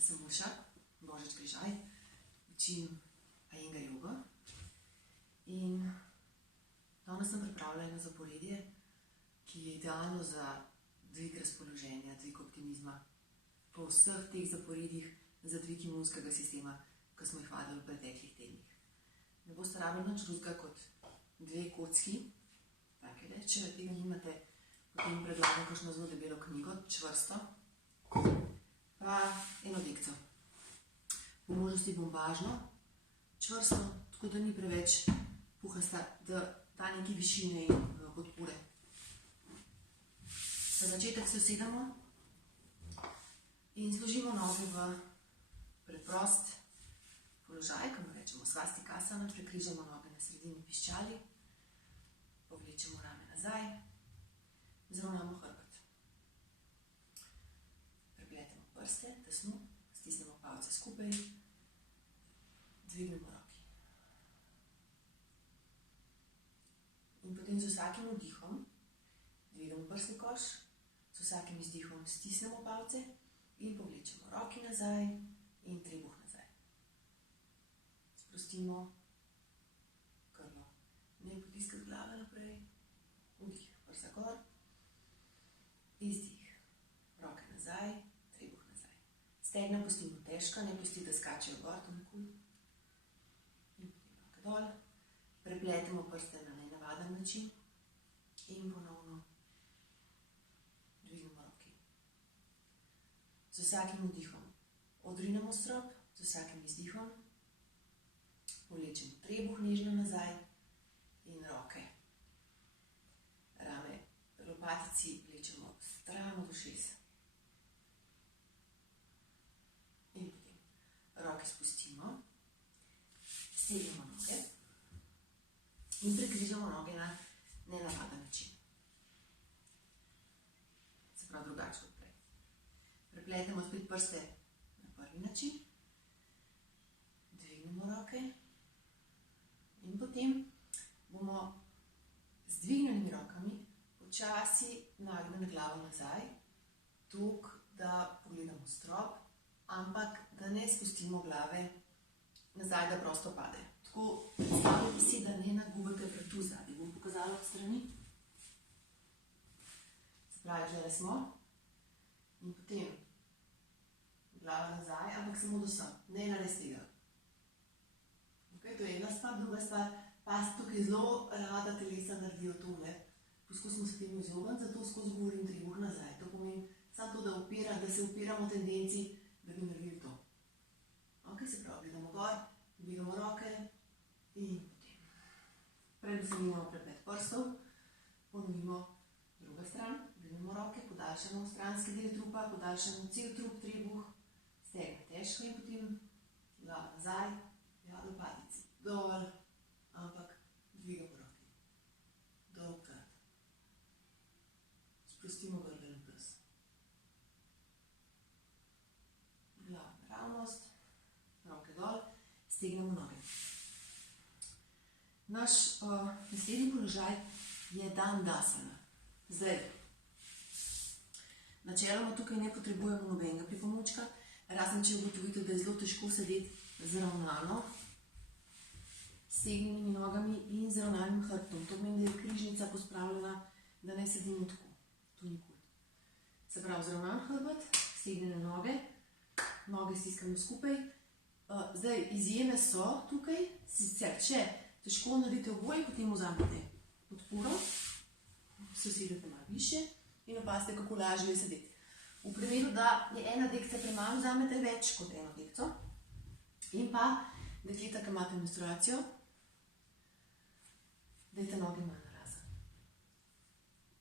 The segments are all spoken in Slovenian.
Jaz sem Urša, Božič Križaj, učim Iyengar jogo in danes sem pripravila eno zaporedje, ki je idealno za dvig razpoloženja, dvig optimizma. Po vseh teh zaporedjih za dvig imunskega sistema, ki smo jih vadili v preteklih tednih. Ne boste rabili nič drugega kot 2 kocki, takele, če tega nimate, potem predlagam kakšno zelo debelo knjigo, čvrsto, pa eno dekco. Po možnosti bombažno, čvrsto, tako da ni preveč puhasta, da da nekaj višine in podpore. Za začetek se usedemo in zložimo noge v preprost položaj, ko mu rečemo svastikasana, prekrižamo noge na sredini piščali, povlečemo rame nazaj, zravnamo hrbet. Prepletemo prste, tesno, stisnemo palce skupaj, dvignemo roki. In potem z vsakim vdihom dvigamo prsni koš, z vsakim izdihom stisnemo palce in povlečemo roki nazaj in trebuh nazaj. Sprostimo grlo. Ne potiskati glave naprej. Vdih, prsa gor. Izdih. Roke nazaj, trebuh nazaj. Stegna pustimo težka, ne pusti, da skačejo gor, to nikoli. In potem roke dol. Prepletemo prste na nenavaden način in ponovno dvignemo roki. Z vsakim vdihom odrinemo strop, z vsakim izdihom povlečemo trebuh nežno nazaj in roke. Rame lopatici vlečemo stran od ušes. In potem roke spustimo, stegnemo noge in prekrižamo noge na nenavaden način. Se pravi drugače kot prej. Prepletemo spet prste na prvi način, dvignemo roke in potem bomo z dvignjenimi rokami počasi nagnili glavo nazaj, toliko, da pogledamo strop, ampak da ne spustimo glave nazaj, da prosto pade. Tako predstavljate si, da ne nagubate vratu zadaj. Bom pokazala od strani. Se pravi, žele smo. In potem glava nazaj, ampak samo do sem. Ne narediti tega. Okay, to je ena stvar, druga stvar. Pas tukaj zelo rada telesa naredijo tole. Poskusimo se temu izogniti, zato skozi govorim trebuh nazaj. To pomeni samo to, da se upiramo tendenci, da bi naredili to. Ok, se pravi, gledamo gor, dvigamo roke in potem. Predvsem preplet prstov, ponovimo druga stran, dvignemo roke, podaljšamo stranski del trupa, podaljšamo cel trup, trebuh, stegna težko in potem glava nazaj, lopatici dol, ampak dvigamo roke. Dolgkrat. Sprostimo grlo in pes. Glava naravnost, roke dol, stegnemo noge. Naš naslednji položaj je Dandasana. Zdaj, načeloma tukaj ne potrebujemo nobenega pripomočka, razen če ugotovite, da je zelo težko sedeti zravnano, s stegnjenimi nogami in zravnanim hrbtom. To pomeni, da je križnica pospravljena, da ne sedimo tako. To nikoli. Se pravi, zravnan hrbet, stegnjene noge, noge stiskamo skupaj. Zdaj, izjeme so tukaj, sicer, če težko naredite oboje, potem vzamete podporo, se usedete malo više in opazite, kako lažje je sedeti. V primeru, da je ena dekca premalo, vzamete več kot eno dekco. In pa, dekleta, ki imate menstruacijo, dajte noge malo narazen.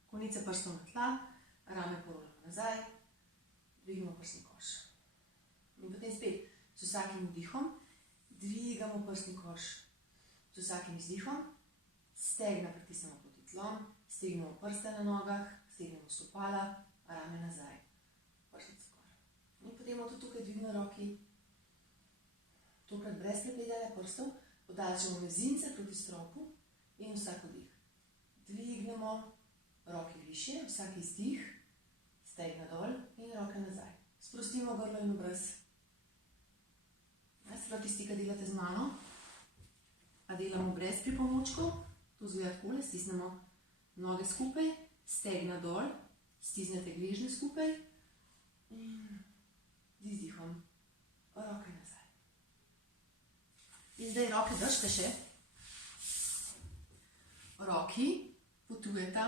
Konice prstov na tla, rame porolimo nazaj, dvignemo prsni koš. In potem spet, z vsakim vdihom dvigamo prsni koš, z vsakim izdihom stegna pritisnemo proti tlom, stegnemo prste na nogah, stegnemo stopala, rame nazaj, prsnice gor. In potem bomo tudi tukaj dvignili roki, tokrat brez prepletanja prstov, podaljšamo mezince proti stropu in vsak vdih. Dvignemo roke višje, vsak izdih, stegna dol in roke nazaj. Sprostimo grlo in obraz Prav tisti, ki delate z mano, a delamo brez pripomočkov, to zgleda takole, stisnemo noge skupaj, stegna dol, stisnete gležnje skupaj in z izdihom roke nazaj. In zdaj roke držite še. Roki potujeta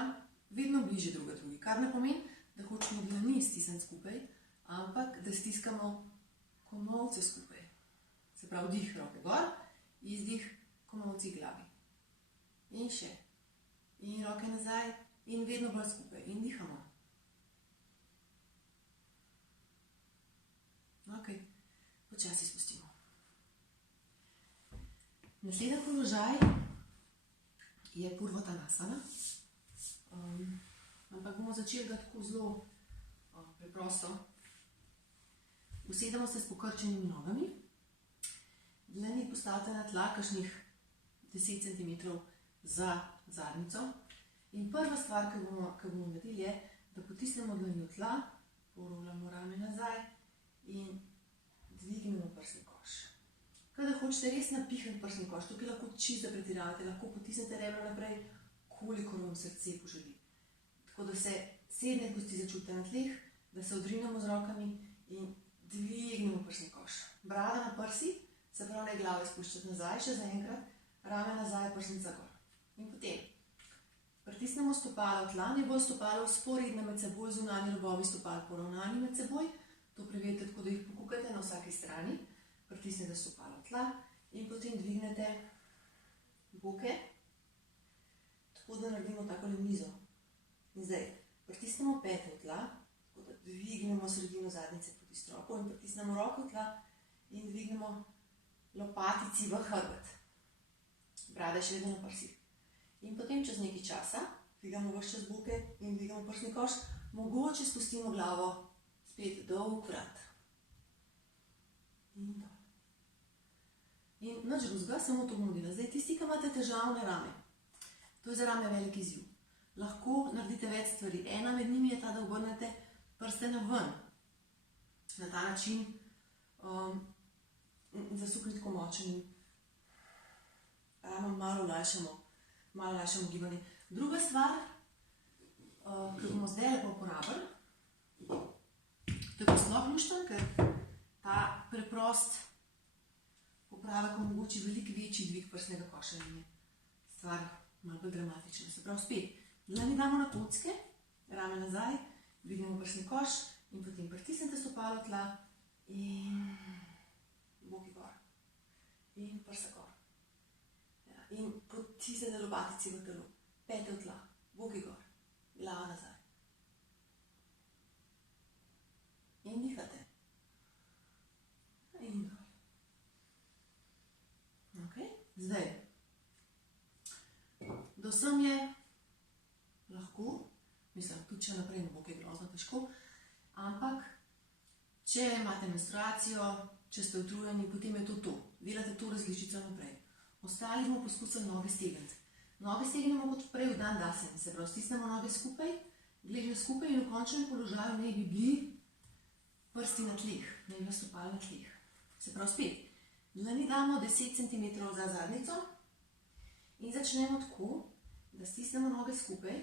vedno bliže druga drugi, kar ne pomeni, da hočemo dlani stisniti skupaj, ampak da stiskamo komolce skupaj. Se pravi, vdih roke gor, izdih komolci glavi. In še. In roke nazaj in vedno bolj skupaj. In dihamo. Ok, počasi spustimo. Naslednji položaj je Purvottanasana. Ampak bomo začeli ga tako zelo preprosto. Usedemo se s pokrčenimi nogami. Dlani postavite na tla kakšnih 10 cm za zadnjico. In prva stvar, ki bomo naredili, je, da potisnemo dlani v tla, porolamo rame nazaj in dvignemo prsni koš. Kadar hočete res napihniti prsni koš, tukaj lahko čisto pretiravate, lahko potisnete rebra naprej, kolikor vam srce poželi. Tako da se sedne kosti začutite na tleh, da se odrinemo z rokami in dvignemo prsni koš. Brada na prsi, se pravi, ne glave spuščati nazaj, še za enkrat, rame nazaj, prsnica gor. In potem pritisnemo stopala v tla, ne bo stopalo vzporedno med seboj, zunanji robovi stopal poravnani med seboj. To preverite tako, da jih pokukate na vsaki strani. Pritisnete stopalo v tla in potem dvignete boke, tako da naredimo takole mizo. In zdaj pritisnemo pete v tla, tako da dvignemo sredino zadnjice proti stropu in pritisnemo roke v tla in dvignemo lopatici v hrbet. Brada je še vedno na prsih. In potem čez nekaj časa dvigamo ves čas boke in dvigamo prsni koš, mogoče spustimo glavo spet dolg vrat. In dol. In nič drugega, samo to bomo delali. Zdaj tisti, ki imate težavne rame, to je za rame velik izziv. Lahko naredite več stvari. Ena med njimi je ta, da obrnete prstene ven. Na ta način zasukni tako močen in ramam malo olajšamo gibanje. Druga stvar, ki bomo zdaj lepo uporabili, to je pa sploh lušten, ker ta preprost popravek omogoči veliko večji dvig prsnega koša in je stvar malo bolj dramatična. Se pravi, spet, dlani damo na kocke, rame nazaj, dvignemo prsni koš in potem pritisnete stopalo tla in boki gor. In prsa gor. Ja, in potisnete lopatici v telo. Pete v tla, boki gor, glava nazaj. In dihate. In dol. Ok, zdaj. Do sem je lahko, mislim, tudi če naprej ne bo kaj grozno težko, ampak če imate menstruacijo, če ste utrujeni, potem je to. Delate to različico naprej. Ostali bomo poskusili noge stegniti. Noge stegnemo kot prej v dandasani, se pravi, stisnemo noge skupaj, gležnje skupaj in v končnem položaju naj bi bili prsti na tleh, naj bi stopali na tleh. Se pravi, spet, dlani damo 10 cm za zadnjico in začnemo tako, da stisnemo noge skupaj,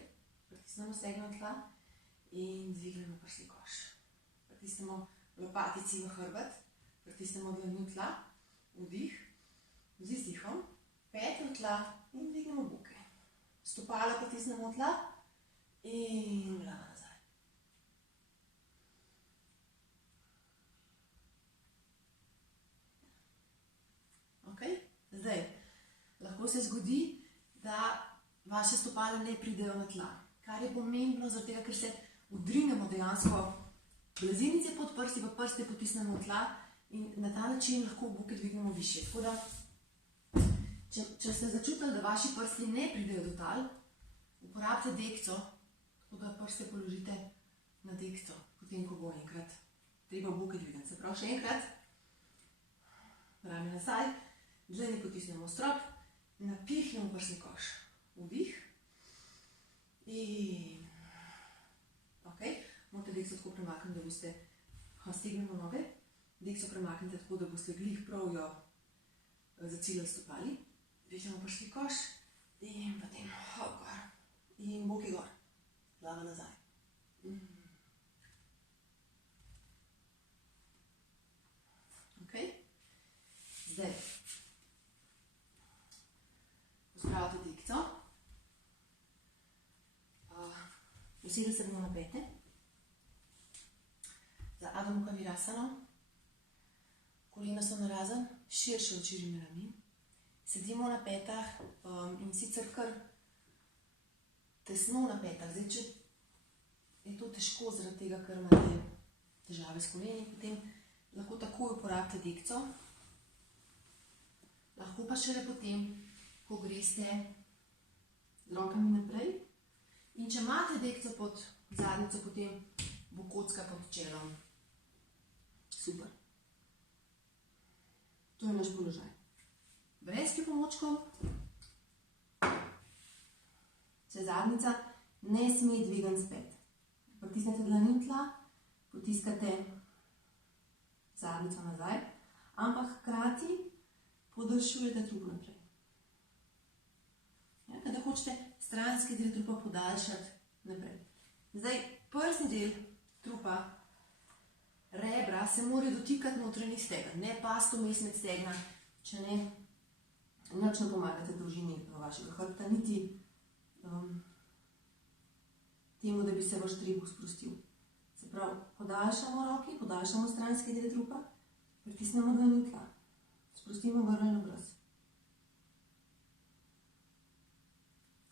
pritisnemo stegno tla in dvignemo prsni koš. Pritisnemo lopatici v hrbet, pritisnemo dlani v tla, vdih, z izdihom, pete v tla in dvignemo boke. Stopala pritisnemo v tla in glava nazaj. Ok, zdaj, lahko se zgodi, da vaše stopala ne pridejo na tla, kar je pomembno, zaradi tega, ker se udrinemo dejansko blazinice pod prsti, v prste potisnemo v tla in na ta način lahko boke dvignemo višje. Tako da, če ste začutili, da vaši prsti ne pridejo do tal, uporabite dekco, tako da prste položite na dekco, potem, ko bo enkrat treba boke dvigati. Se pravi, še enkrat, rame nazaj, dlani potisnemo strop, napihnemo prsni koš, vdih in ok, morate dekco tako premakniti, da boste stegnemo noge Dekco premaknite tako, da boste glih prav jo zaciljali stopali. Dvignemo prišli koš in potem hop gor. In boki gor. Glava nazaj. Ok. Zdaj. Pospravite dekco. Usedli se bomo na pete. Za Adho Mukha Virasano. Kolena so narazen, širše od širine rami. Sedimo na petah in sicer kar tesno na petah. Zdaj, če je to težko zaradi tega, ker imate težave s koleni, potem lahko takoj uporabite dekco. Lahko pa šele potem, ko greste z rokami naprej. In če imate dekco pod zadnjico, potem bo kocka pod čelom. Super. To je naš položaj. Brez pripomočkov se zadnjica ne sme dvigati spet. Pritisnete dlani v tla, potiskate zadnjico nazaj, ampak hkrati podaljšujete trup naprej. Ja, kada hočete stranski del trupa podaljšati naprej. Zdaj, prsni del trupa, rebra, se mora dotikati notranjih stegen, ne past vmes med stegna, če ne, nič ne pomagate dolžini vašega hrbta, niti temu, da bi se vaš trebuh sprostil. Se pravi, podaljšamo roki, podaljšamo stranski del trupa, pritisnemo dlani v tla, sprostimo grlo in obraz.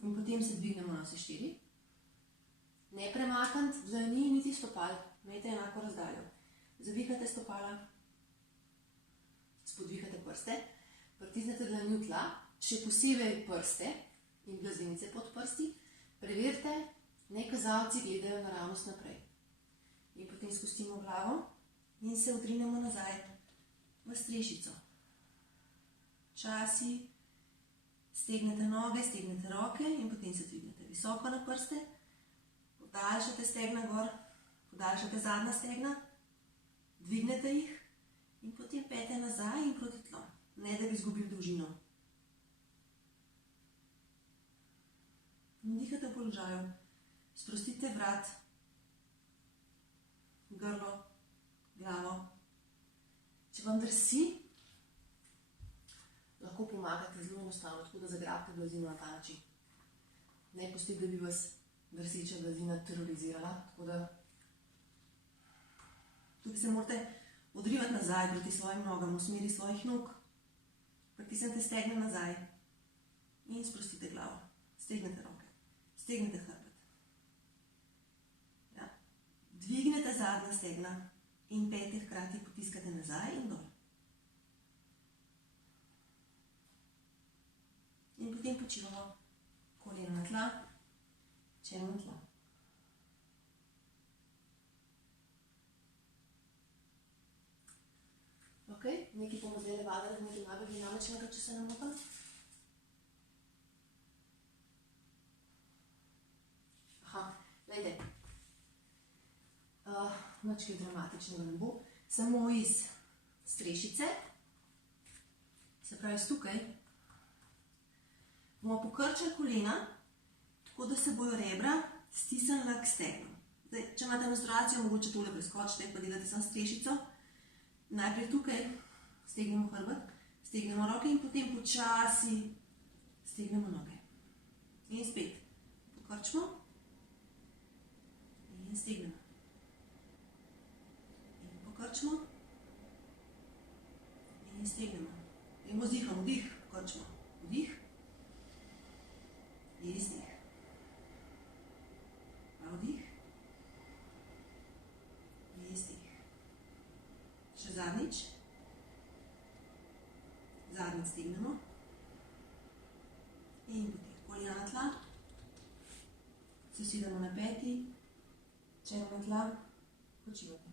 In potem se dvignemo na vse štiri. Ne premakniti dlani niti stopal, imejte enako razdaljo. Zavihate stopala, spodvihate prste, pritisnete dlani v tla, še posebej prste in blazinice pod prsti, preverite, ne kazalci gledajo naravnost naprej. In potem spustimo glavo in se odrinemo nazaj v strešico. Časi, stegnete noge, stegnete roke in potem se dvignete visoko na prste, podaljšate stegna gor, podaljšate zadnja stegna, dvignete jih in potem pete nazaj in proti tlom, ne da bi izgubili dolžino. Dihate v položaju, sprostite vrat, grlo, glavo. Če vam drsi, lahko pomagate zelo enostavno, tako da zagrabite blazino na ta način. Ne pustite, da bi vas drseča blazina terorizirala, tako da tukaj se morate odrivati nazaj proti svojim nogam, v smeri svojih nog. Pritisnete stegna nazaj in sprostite glavo. Stegnete roke, stegnete hrbet. Ja. Dvignete zadnja stegna in pete hkrati potiskate nazaj in dol. In potem počivamo kolena na tla, čelo na tla. Ok, nekaj bomo zdaj levadali, nekaj najbolj dinamičnega, če se ne motim. Aha, glejte. Nič kaj dramatičnega ne bo. Samo iz strešice, se pravi s tukaj, bomo pokrčali kolena, tako da se bojo rebra stisnila k stegnu. Zdaj, če imate menstruacijo, mogoče tole preskočite, pa delate samo strešico. Najprej tukaj stegnemo hrbet, stegnemo roke in potem počasi stegnemo noge. In spet pokrčimo in stegnemo. In pokrčimo in stegnemo. In vzdihamo, vdih, pokrčimo. Vdih in izdih. Vdih in izdih. Še zadnjič. Zadnjič stegnemo. In potem kolena na tla. Se usedemo na peti. Čelo na tla. Počivate.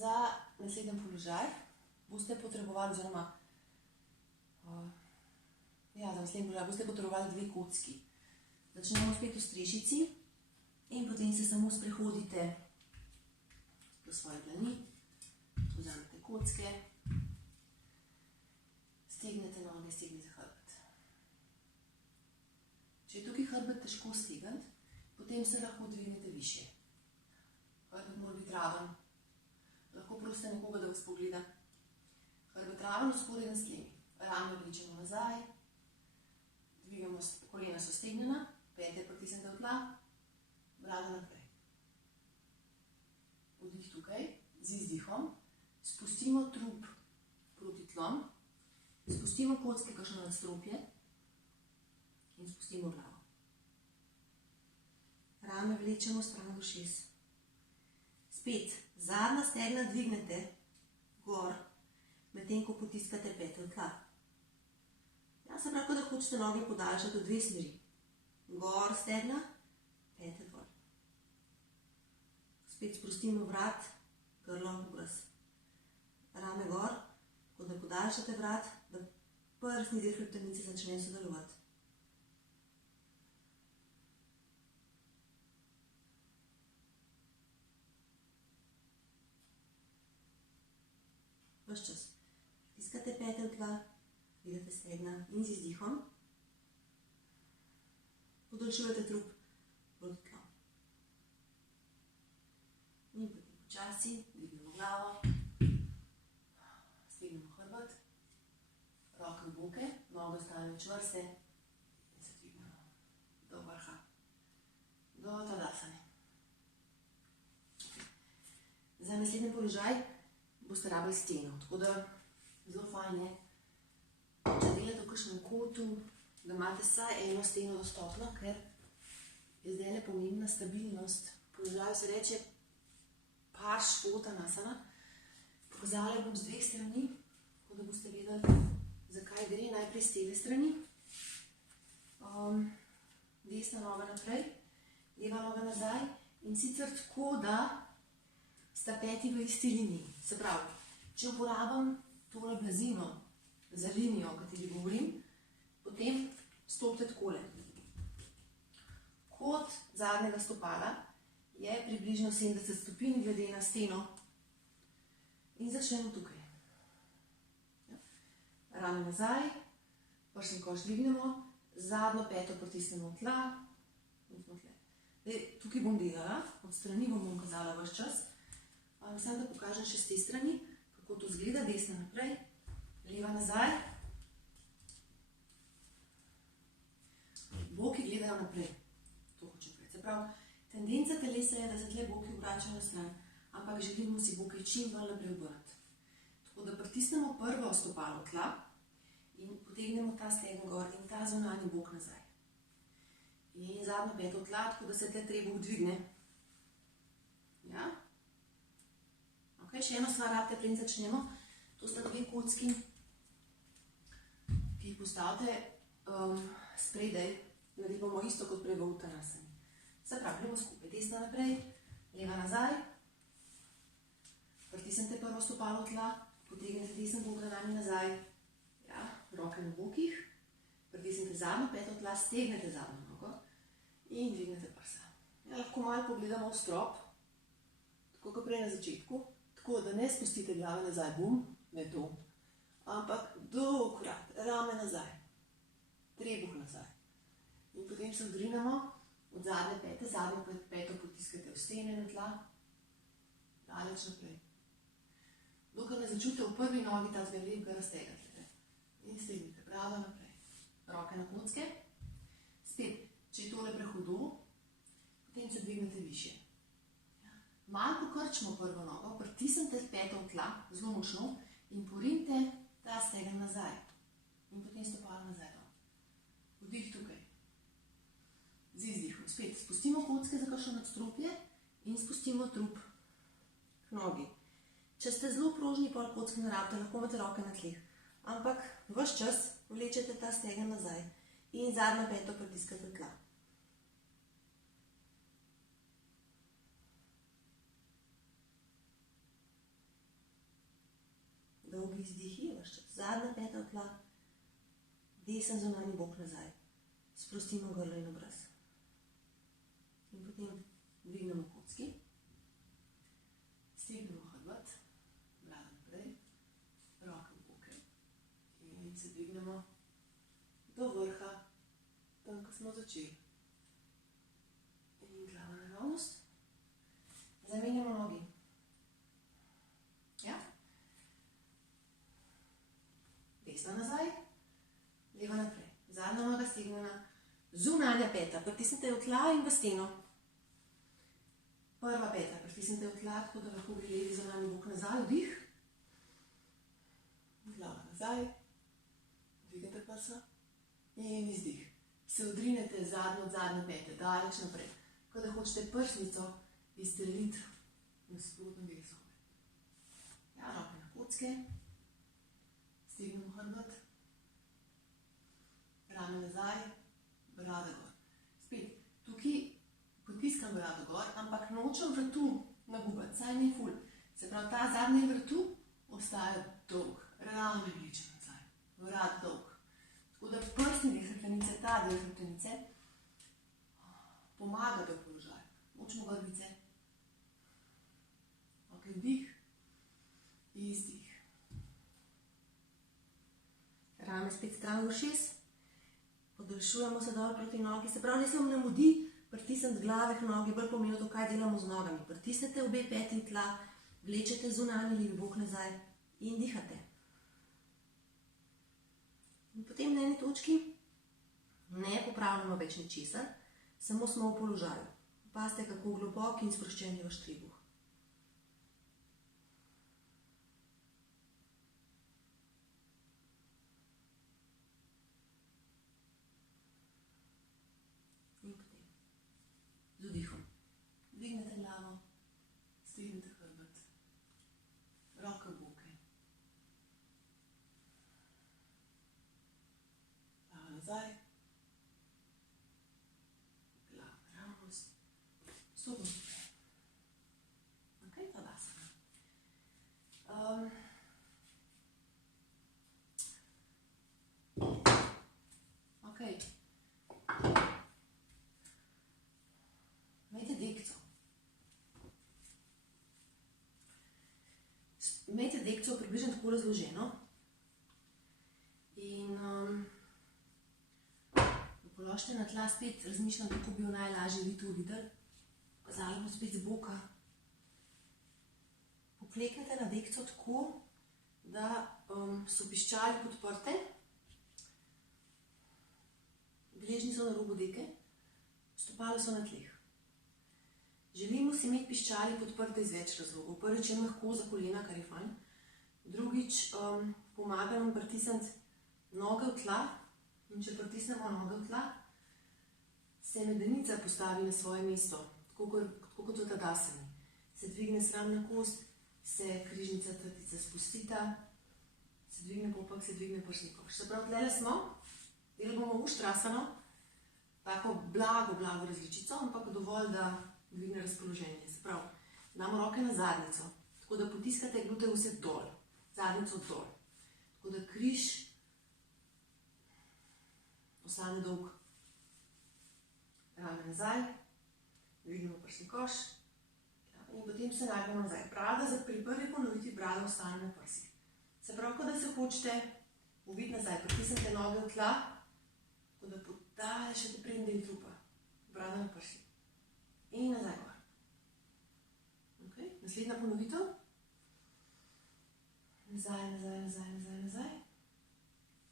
Za naslednji položaj boste potrebovali, oziroma Ja, za naslednji položaj boste potrebovali 2 kocki. Začnemo spet v strešici in potem se samo sprehodite do svoje dlani, vzamete kocke, stegnete noge, stegnete hrbet. Če je tukaj hrbet težko stegniti, potem se lahko dvignete više. Hrbet mora biti raven. Lahko prosite nekoga, da vas pogleda. Hrbet raven, vzporeden s tlemi. Rame vlečemo nazaj, dvigamo, kolena so stegnjena, pete pritisnete v tla, brada naprej. Vdih tukaj, z izdihom, spustimo trup proti tlom, spustimo kocke kakšno nadstropje in spustimo glavo. Rame vlečemo stran do ušes. Spet, zadnja stegna dvignete gor, medtem ko potiskate pete v tla. Ja, se pravi, da hočete noge podaljšati v 2 smeri. Gor stegna, pete dol. Spet sprostimo vrat, grlo, obraz. Rame gor, kot da podaljšate vrat, da prsni del hrbtenice začne sodelovati. Ves čas. Pritiskate pete v tla, dvigate stegna in z izdihom podaljšujete trup proti tlom. In potem počasi dvignemo glavo, stegnemo hrbet, roke v boke, noge ostanejo čvrste in se dvignemo do vrha, do tadasane. Za naslednji položaj boste rabili steno, tako da zelo fajn je, če delate v kakšnem kotu, da imate vsaj eno steno dostopno, ker je zdaj nepomembna stabilnost. Položaju se reče Parshvotanasana. Pokazala bom z 2 strani, tako da boste vedeli, zakaj gre. Najprej z tele strani. Desna noga naprej, leva noga nazaj in sicer tako, da sta peti v isti liniji. Se pravi, če uporabim tole blazino za linijo, o kateri govorim, potem stopite takole. Kot zadnjega stopala je približno 70 stopinj glede na steno in začnemo tukaj. Rame nazaj, prsni koš dvignemo, zadnjo peto pritisnemo v tla in smo tle. Tukaj bom delala, od strani bom kazala ves čas. Samo da pokažem še z te strani, kako to izgleda, desna naprej, leva nazaj. Boki gledajo naprej, to hočem povedati. Se pravi, tendenca telesa je, da se tle boki obračajo na stran, ampak želimo si boki čim bolj naprej obrniti. Tako da pritisnemo prvo stopalo tla in potegnemo ta stegen gor in ta zunanji bok nazaj. In zadnjo peto tla, tako da se tle trebuh dvigne. Ja? Ok, še eno stvar rabite, preden začnemo. To sta 2 kocki, ki jih postavite spredaj, naredimo bomo isto kot prej v Uttanasani. Se pravi, gremo skupaj, desna naprej, leva nazaj, pritisnite prvo stopalo tla, potegnete desen bok za nami nazaj, ja, roke na bokih, pritisnite zadnjo peto tla, stegnete zadnjo nogo in dvignete prsa. Ja, lahko malo pogledamo v strop, tako kot prej na začetku, tako da ne spustite glave nazaj, bum, ne to, ampak dolgkrat, rame nazaj, trebuh nazaj. In potem se odrinemo od zadnje pete, zadnjo peto potiskate v stene na tla, daleč naprej. Dokaj ne začutite v prvi nogi ta lepega raztegate. In stegnite brado naprej. Roke na kocke. Spet, če je tole prehudo, potem se dvignete više. Malo pokrčimo prvo nogo, pritisnite peto v tla, zelo močno, in porinite ta stegen nazaj. In potem stopalo nazaj dol. Vdih tukaj. Z izdihom. Spet spustimo kocke za kakšno nadstropje in spustimo trup k nogi. Če ste zelo prožni, pol kocke ne rabite, lahko imate roke na tleh. Ampak ves čas vlečete ta stegen nazaj in zadnjo peto pritiskate v tla. Dolgi izdihi, ves čas. Zadnja peta v tla, desen zunanji bok nazaj. Sprostimo grlo in obraz. In potem dvignemo kocki. Stignemo hrbet, glava naprej, roke v boke in se dvignemo do vrha, tam, ko smo začeli. In glava naravnost. Zamenjamo nogi. Ja? Desna nazaj, leva naprej. Zadnja noga stignjena, zunanja peta, pritisnite v tla in v steno. Prva peta, pritisnite v tla, tako da lahko gre levi zunanji bok nazaj, vdih. Glava nazaj, dvignete prsa in izdih. Se odrinete zadnjo od zadnje pete, daleč naprej. Tako da hočete prsnico izstreliti na spodnjem delu sobe. Ja, roke na kocke, stignemo hrbet, rame nazaj, brada gor. Spet, tukaj potiskam brado gor, ampak nočem vratu nagubati, saj ni ful. Se pravi, ta zadnji vratu ostaja dolg, rame vlečem nazaj, vrat dolg. Tako da prsni del hrbtenice, ta del hrbtenice, pomaga do položaja. Močimo grlice. Ok, vdih, izdih. Rame spet stran v ušes. Podaljšujemo se dol proti nogi, se pravi, ne se vam ne mudi pritisniti glave k nogi, bolj pomeni to, kaj delamo z nogami. Pritisnete obe peti v tla, vlečete zunanji levi bok nazaj in dihate. In potem na eni točki ne popravljamo več ničesar, samo smo v položaju. Opazite, kako globok in sproščen je vaš trebuh. In potem z vdihom dvignete glavo, stignete hrbet, roke v boke. Glava nazaj, glava naravnost, stopimo naprej. Ok, tadasana. Ok. Imejte dekco. Imejte dekco približno tako razloženo in položite na tla, spet razmišljam, kako bi jo najlažje vi to videli. Pokazala bom spet z boka. Pokleknete na dekco tako, da so piščali podprte, gležnji so na robu deke, stopala so na tleh. Želimo si imeti piščali podprte iz več razlogov. Prvič je lahko za kolena, kar je fajn. Drugič, pomaga nam pritisniti noge v tla in če pritisnemo noge v tla, se medenica postavi na svoje mesto, tako kot v tadasani. Se dvigne sramna kost, se križnica tratica spustita, se dvigne popak, se dvigne prsni koš. Se pravi, tlele smo, delali bomo uštrasano, tako blago različico, ampak dovolj, da dvigne razpoloženje. Se pravi, damo roke na zadnjico, tako da potiskate glutevuse dol, zadnjico dol. Tako da križ ostane dolg. Rame nazaj, dvignemo prsni koš in potem se nagnemo nazaj. Brada, pri prvi ponoviti brada ostane na prsih. Se pravi, kot da se hočete uviti nazaj, pritisnete noge v tla, tako da podaljšate prednji del trupa. Brada na prsih. In nazaj gor. Okay. Naslednja ponovitev. Nazaj.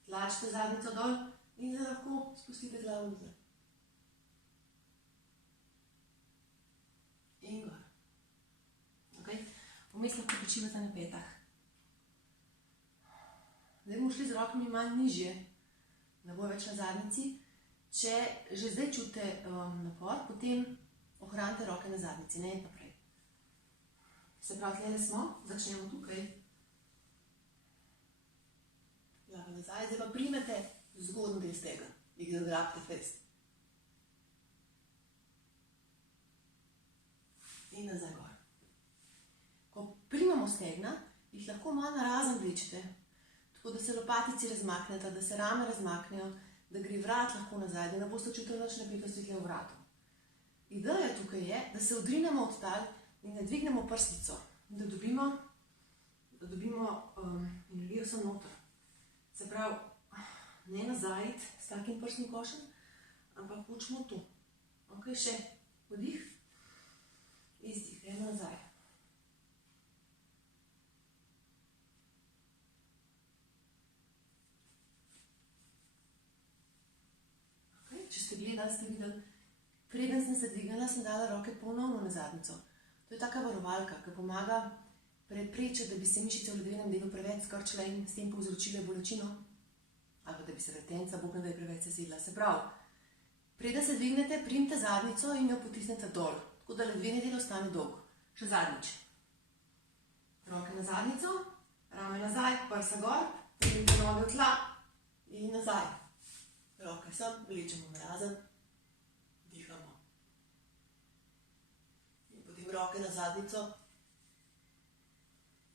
Tlačite zadnjico dol in zdaj lahko spustite glavo nazaj. In gor. Okay. Vmes lahko počivate na petah. Zdaj bomo šli z rokami malo nižje, ne bo več na zadnjici. Če že zdaj čutite napor, potem ohranite roke na zadnjici, ne in naprej. Se pravi, tlele smo, začnemo tukaj. Glava nazaj, zdaj pa primete zgodnji del stega, jih zagrabite fest. In nazaj gor. Ko primamo stegna, jih lahko malo narazen vlečete. tako da se lopatici razmakneta, da se rame razmaknejo, da gre vrat lahko nazaj, da ne boste čutili nič napetosti tukaj v vratu. Ideja tukaj je, da se odrinemo od tal in da dvignemo prsnico, da dobimo energijo sem noter. Se pravi, ne nazaj s takim prsnim košem, ampak hočemo tu. Ok, še vdih, izdih, gremo nazaj. Ok, če ste gledali, ste videli, preden sem se dvignila, sem dala roke ponovno na zadnjico. To je taka varovalka, ki pomaga preprečiti, da bi se mišice v ledvenem delu preveč skrčile in s tem povzročile bolečino, ali da bi se vretenca bobna preveč sesedla. Se pravi, preden se dvignete, primite zadnjico in jo potisnete dol, tako da ledveni del ostane dolg. Še zadnjič. Roke na zadnjico, rame nazaj, prsa gor, primite noge v tla in nazaj. Roke sem, vlečemo narazen, dihamo. In potem roke na zadnjico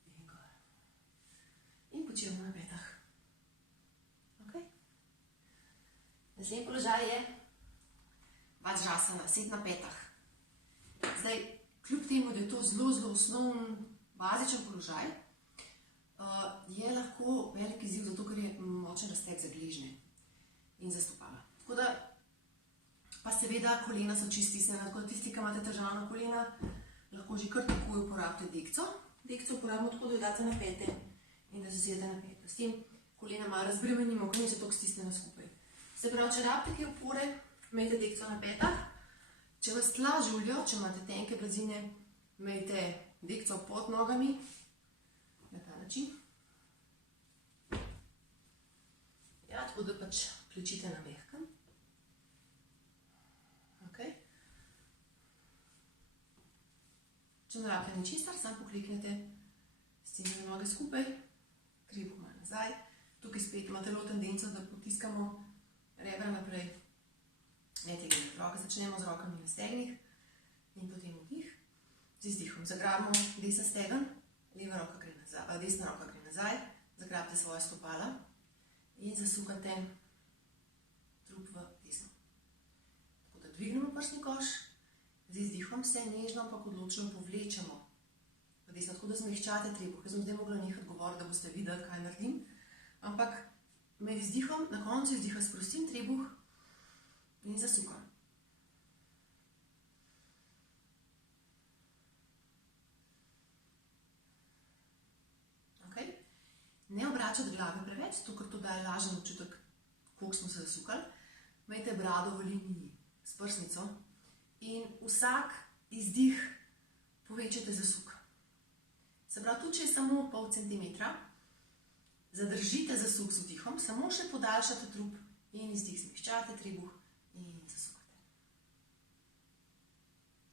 in gor. In počivamo na petah. Ok? Naslednji položaj je Vajrasana, sed na petah. Zdaj, kljub temu, da je to zelo osnoven, bazičen položaj, je lahko velik izziv, zato ker je močen razteg za gležnje in za stopala. Tako da, pa seveda, kolena so čisto stisnjena, tako da tisti, ki imate težavna kolena, lahko že kar takoj uporabite dekco. Dekco uporabimo tako, da jo date na pete in da zasedete na pete. S tem kolena malo razbremenimo, ko niso toliko stisnjena skupaj. Se pravi, če rabite kaj opore, imejte dekco na petah. Če vas tla žuljo, če imate tenke blazine, imejte dekco pod nogami, na ta način. Ja, tako da pač klečite na mehkem. Ok. Če ne rabite ničesar, samo pokliknete, stisnete noge skupaj, krepko malo nazaj. Tukaj spet ima telo tendenco, da potiskamo rebra naprej. Ne tegnite roke, začnemo z rokami na stegnih in potem vdih. Z izdihom zagrabimo desen stegen, desna roka gre nazaj, zagrabite svoje stopala in zasukate trup v desno. Tako da dvignemo prsni koš, z izdihom se nežno ampak odločno povlečemo v desno, tako da zmehčate trebuh. Jaz bom zdaj mogla nehati govoriti, da boste videli, kaj naredim, ampak med izdihom, na koncu izdiha sprostim trebuh in zasukam. Okay. Ne obračati glave preveč, to, ker to daje lažen občutek, koliko smo se zasukali. Imejte brado v liniji s prsnico in vsak izdih povečate zasuk. Se pravi, tudi če je samo pol centimetra, zadržite zasuk z vdihom, samo še podaljšate trup in izdih zmehčate trebuh in zasukate.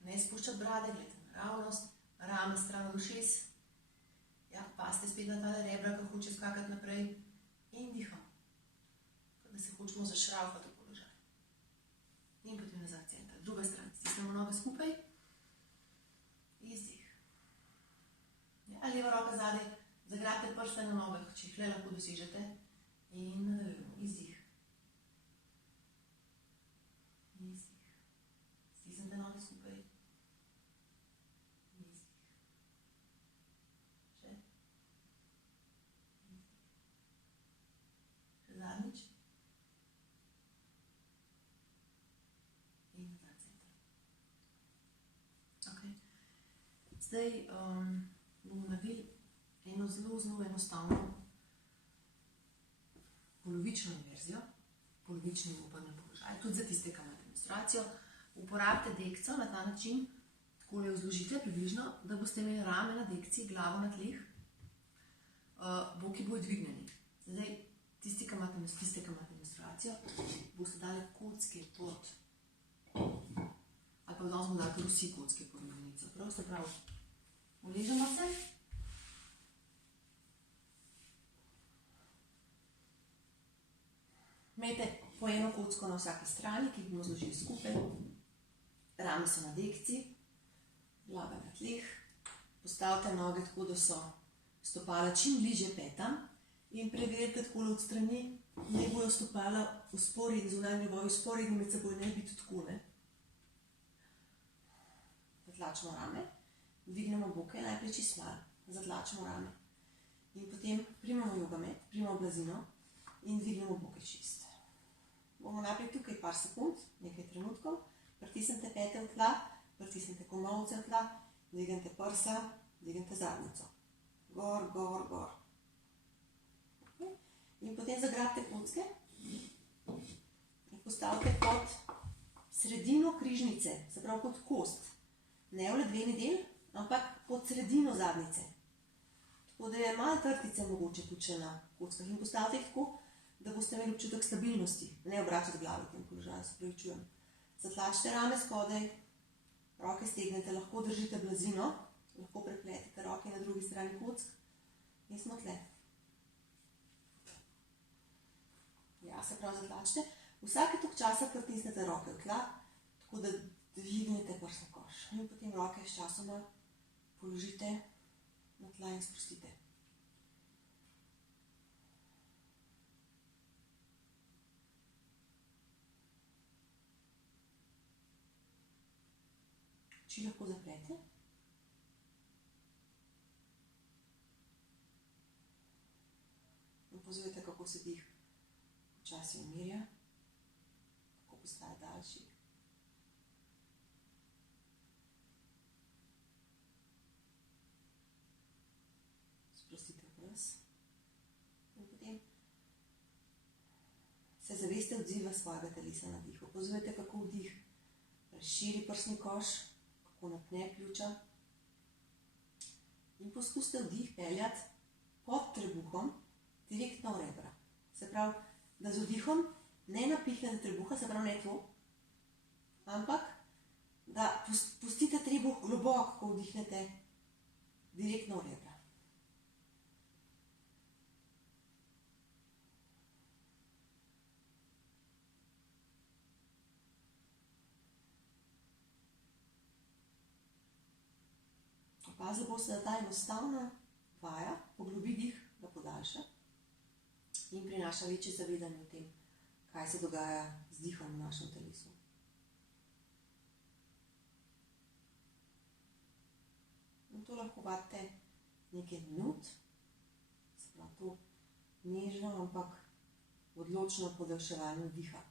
Ne spuščati brade, gledajte naravnost, rame stran od ušes. Ja, paste spet na tale rebra, ko hoče skakati naprej in diham. Da se hočemo zašravfati v položaj. In potem nazaj center. Druga stran, stisnemo noge skupaj. Izdih. Ja, leva roka zadaj, zagrabite prste na nogah, če jih le lahko dosežete. In nadaljujemo. Izdih. Izdih. Stisnite noge skupaj. Izdih. Še. Izdih. Še zadnjič. In nazaj center. Ok. Zdaj bomo naredili eno zelo enostavno polovično inverzijo, polovični obrnjen položaj, tudi za tiste, ki imate menstruacijo. Uporabite dekco na ta način, tako jo zložite približno, da boste imeli rame na dekci, glavo na tleh, boki bojo dvignjeni. Zdaj, tisti, ki imate menstruacijo, boste dali kocke pod, ali pa vdom smo dali tudi vsi kocke pod ravnico. Prav se pravi, uležemo se. Imejte po eno kocko na vsaki strani, ki bomo zložili skupaj. Rame so na dekci, glava na tleh. Postavite noge tako, da so stopala čim bližje petam In preverite takole od strani, naj bojo stopala vzporedni, zunanji njegovi vzporedni med seboj, naj biti tako, ne. Zatlačimo rame, dvignemo boke, najprej čist malo, zatlačimo rame. In potem primemo jogamet, primemo blazino in dvignemo boke čist. Bomo najprej tukaj par sekund, nekaj trenutkov, pritisnite pete v tla, pritisnite komolce v tla, dvignite prsa, dvignite zadnjico. Gor, gor, gor. Okay. In potem zagrabite kocke in postavite pod sredino križnice, se pravi pod kost. Ne v ledveni del, ampak pod sredino zadnjice. Tako da je malo trtice mogoče tudi še na kockah. In postavite jih tako, da boste imeli občutek stabilnosti. Ne obračati glave v tem položaju, se pravičujem. Zatlačite rame spodaj, roke stegnete, lahko držite blazino, lahko prepletete roke na drugi strani kock in smo tle. Ja, se prav zatlačite. Vsake toliko časa pritisnete roke v tla, tako da dvignete prsni koš. In potem roke s časoma položite na tla in sprostite. Oči lahko zaprete. Opazujete, kako se dih počasi umirja, kako postaje daljši. Sprostite obraz. In potem se zaveste odziva svojega telesa na dih. Opazujete, kako vdih razširi prsni koš, kako napne pljuča. In poskusite vdih peljati pod trebuhom direktno v rebra. Se pravi, da z vdihom ne napihnete trebuha, se pravi ne to, ampak da pustite trebuh globoko, ko vdihnete direktno v rebra. Opazili boste, da ta enostavna vaja poglobi dih, ga podaljša in prinaša večje zavedanje o tem, kaj se dogaja z dihom v našem telesu. In to lahko vadite nekaj minut, se pravi to nežno, ampak odločno podaljševanje diha.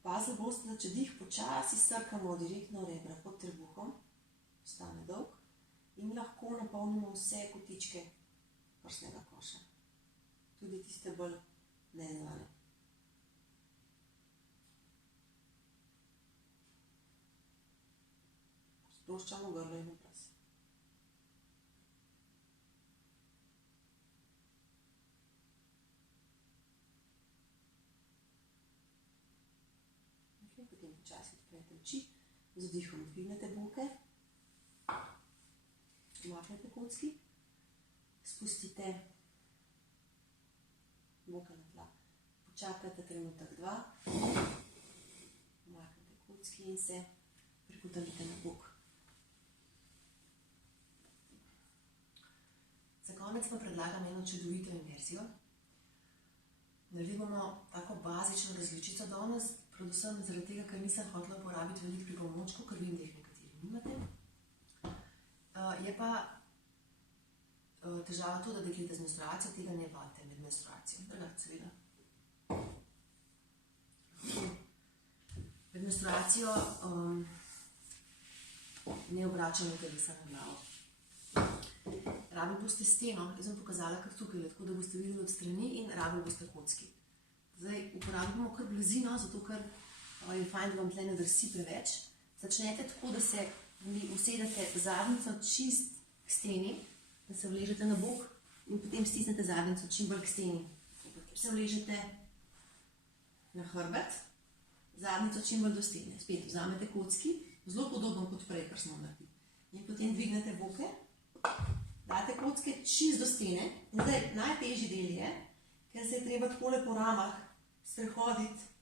Opazili boste, da če dih počasi strkamo direktno v rebra pod trebuhom, postane dolg in lahko napolnimo vse kotičke prsnega koša. Tudi tiste bolj neznane. Sproščamo grlo in obraz. Potem počasi odprete oči, z vdihom dvignete boke, umaknete kocki, spustite boke na tla. Počakajte trenutek, dva, umaknete kocki in se pripotalite na bok. Za konec pa predlagam eno čudovito inverzijo. Naredili bomo tako bazično različico danes, predvsem zaradi tega, ker nisem hotela uporabiti veliko pripomočkov, ker vem, da jih nekateri nimate. Je pa težava to, da dekleta z menstruacijo tega ne vadite med menstruacijo. Drugače, seveda. Med menstruacijo ne obračamo telesa na glavo. Rabili boste steno, jaz bom pokazala kar tukaj, tako da boste videli od strani in rabili boste kocki. Zdaj uporabimo kar blazino, zato ker je fajn, da vam tle ne drsi preveč. Začnete tako, da se usedete zadnjico čist k steni, da se vležete na bok in potem stisnete zadnjico čim bolj k steni. Se vležete na hrbet, zadnjico čim bolj do stene. Spet vzamete kocki, zelo podobno kot prej, kar smo naredili. In potem dvignete boke, date kocke čist do stene. In zdaj najtežji del je, ker se je treba takole po ramah sprehoditi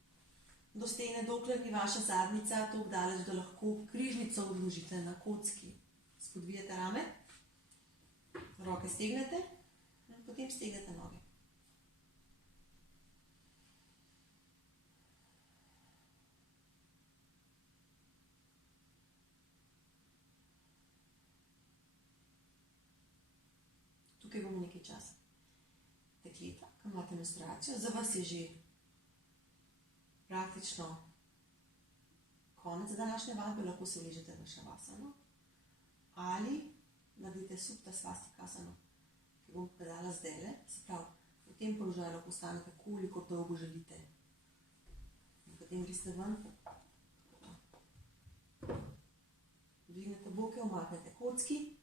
do stene, dokler ni vaša zadnjica toliko daleč, da lahko križnico odložite na kocki. Spodvijete rame Roke stegnete in potem stegnete noge. Tukaj bomo nekaj časa. Dekleta, ko imate menstruacijo, za vas je že praktično konec današnje vadbe, lahko se uležete v šavasano ali naredite supta svastikasano, ki bom predala zdajle. Se pravi, v tem položaju lahko ostanete, koliko dolgo želite. In potem greste ven, dvignete boke, umaknete kocki,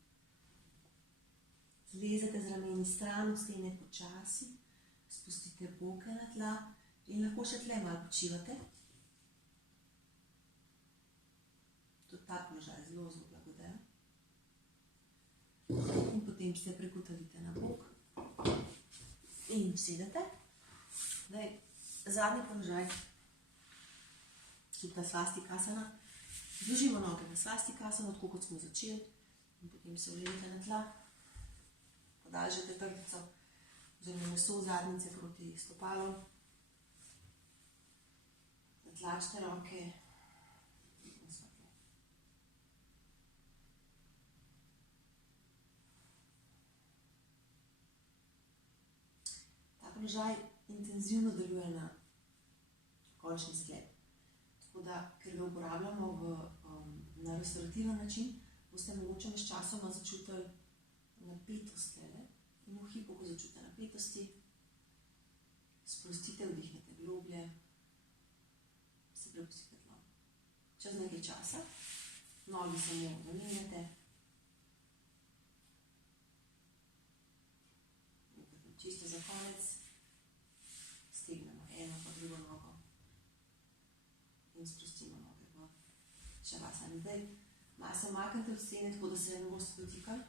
zlezete z rameni stran, stene počasi, spustite boke na tla in lahko še tle malo počivate. Tudi ta položaj je zelo, zelo blagodajen. In potem se prekutalite na bok in sedete. Zdaj, zadnji položaj, supta svastikasana. Zložimo noge v svastikasano, tako kot smo začeli, in potem se uležite na tla. Podaljšajte trtico oziroma meso zadnjice proti stopalom. Zatlačite roke in smo tle. Ta položaj intenzivno deluje na končni sklep. Tako da, ker ga uporabljamo na restorativen način, boste mogoče s časoma začutili napetost tle in v hipu, ko začutite napetosti, sprostite, vdihnete globlje, se prepustite tlom. Čez nekaj časa nogi samo namenjate in potem čisto za konec stegnemo eno pa drugo nogo in sprostimo noge v šavasani. Zdaj, malo se umaknite od stene, tako da se ne boste dotikali.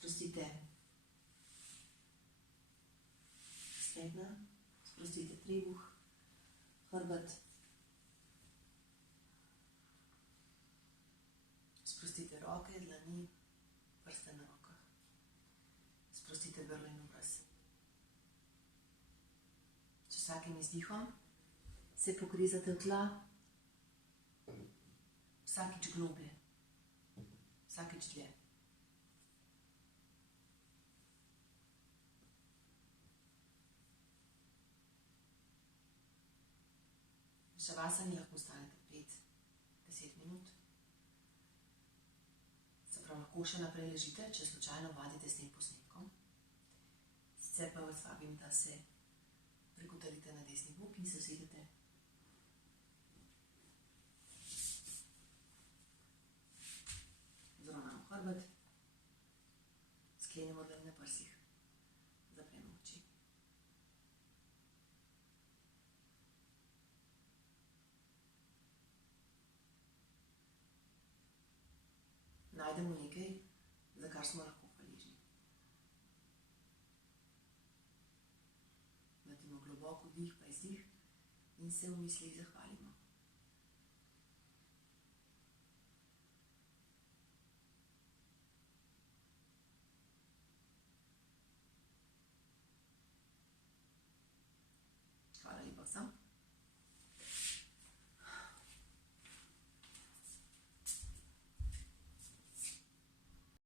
Sprostite stegna, sprostite trebuh, hrbet, sprostite roke, dlani, prste na rokah, sprostite grlo in obraz. S vsakim izdihom se pogrizate v tla, vsakič globlje, vsakič dlje. V šavasani lahko ostanete 5-10 minut. Se pravi, lahko še naprej ležite, če slučajno vadite s tem posnetkom. Sicer pa vas vabim, da se prekutalite na desni bok in se usedete. Zravnamo hrbet, sklenemo dlani na prsih, zapremo oči. Najdemo nekaj, za kar smo lahko hvaležni. Naredimo globok vdih pa izdih in se v mislih zahvalimo. Hvala lepa vsem.